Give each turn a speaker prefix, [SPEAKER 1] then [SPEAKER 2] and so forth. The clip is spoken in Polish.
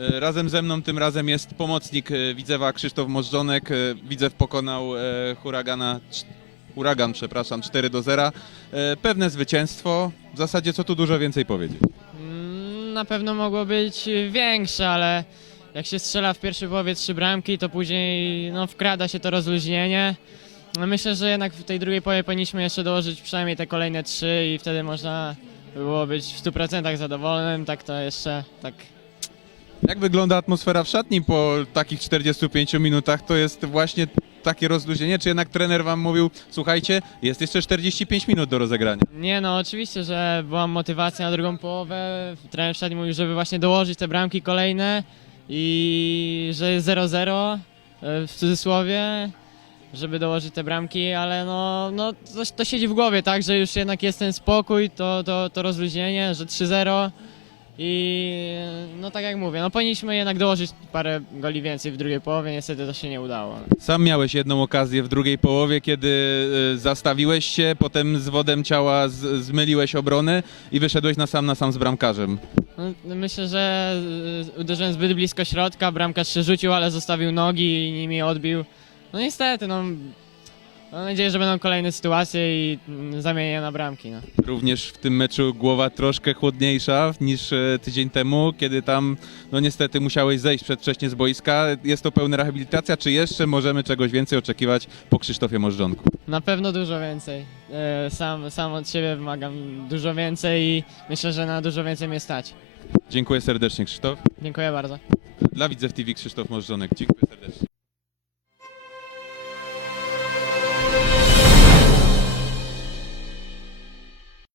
[SPEAKER 1] E, Razem ze mną tym razem jest pomocnik e, Widzewa Krzysztof Możdżonek. E, Widzew pokonał huragana, huragan, przepraszam, 4 do 0. E, Pewne zwycięstwo. W zasadzie co tu dużo więcej powiedzieć.
[SPEAKER 2] Mm, Na pewno mogło być większe, ale jak się strzela w pierwszej połowie trzy bramki, to później no, wkrada się to rozluźnienie. No, Myślę, że jednak w tej drugiej połowie powinniśmy jeszcze dołożyć przynajmniej te kolejne trzy i wtedy można by było być w 100% zadowolonym. Tak to jeszcze tak
[SPEAKER 1] Jak wygląda atmosfera w szatni po takich 45 minutach? To jest właśnie takie rozluźnienie? Czy jednak trener wam mówił, słuchajcie, jest jeszcze 45 minut do rozegrania?
[SPEAKER 2] Nie no, oczywiście, że była motywacja na drugą połowę. Trener wszedł mówił, żeby właśnie dołożyć te bramki kolejne i że jest 0-0 e, w cudzysłowie, żeby dołożyć te bramki, ale no, no to, to siedzi w głowie, tak, że już jednak jest ten spokój, to, to, to rozluźnienie, że 3-0 i no tak jak mówię, no powinniśmy jednak dołożyć parę goli więcej w drugiej połowie, niestety to się nie udało.
[SPEAKER 1] Sam miałeś jedną okazję w drugiej połowie, kiedy y, zastawiłeś się, potem z wodem ciała z, zmyliłeś obronę i wyszedłeś na sam na sam z bramkarzem.
[SPEAKER 2] No, myślę, że y, uderzyłem zbyt blisko środka, bramkarz się rzucił, ale zostawił nogi i nimi odbił. No niestety, no. Mam nadzieję, że będą kolejne sytuacje i mm, zamienię je na bramki. No.
[SPEAKER 1] Również w tym meczu głowa troszkę chłodniejsza niż e, tydzień temu, kiedy tam, no niestety musiałeś zejść przedwcześnie z boiska. Jest to pełna rehabilitacja, czy jeszcze możemy czegoś więcej oczekiwać po Krzysztofie Możdżonku?
[SPEAKER 2] Na pewno dużo więcej. E, Sam, sam od siebie wymagam dużo więcej i myślę, że na dużo więcej mnie stać.
[SPEAKER 1] Dziękuję serdecznie Krzysztof.
[SPEAKER 2] Dziękuję bardzo.
[SPEAKER 1] Dla Widzew TV Krzysztof Możdżonek. Dziękuję.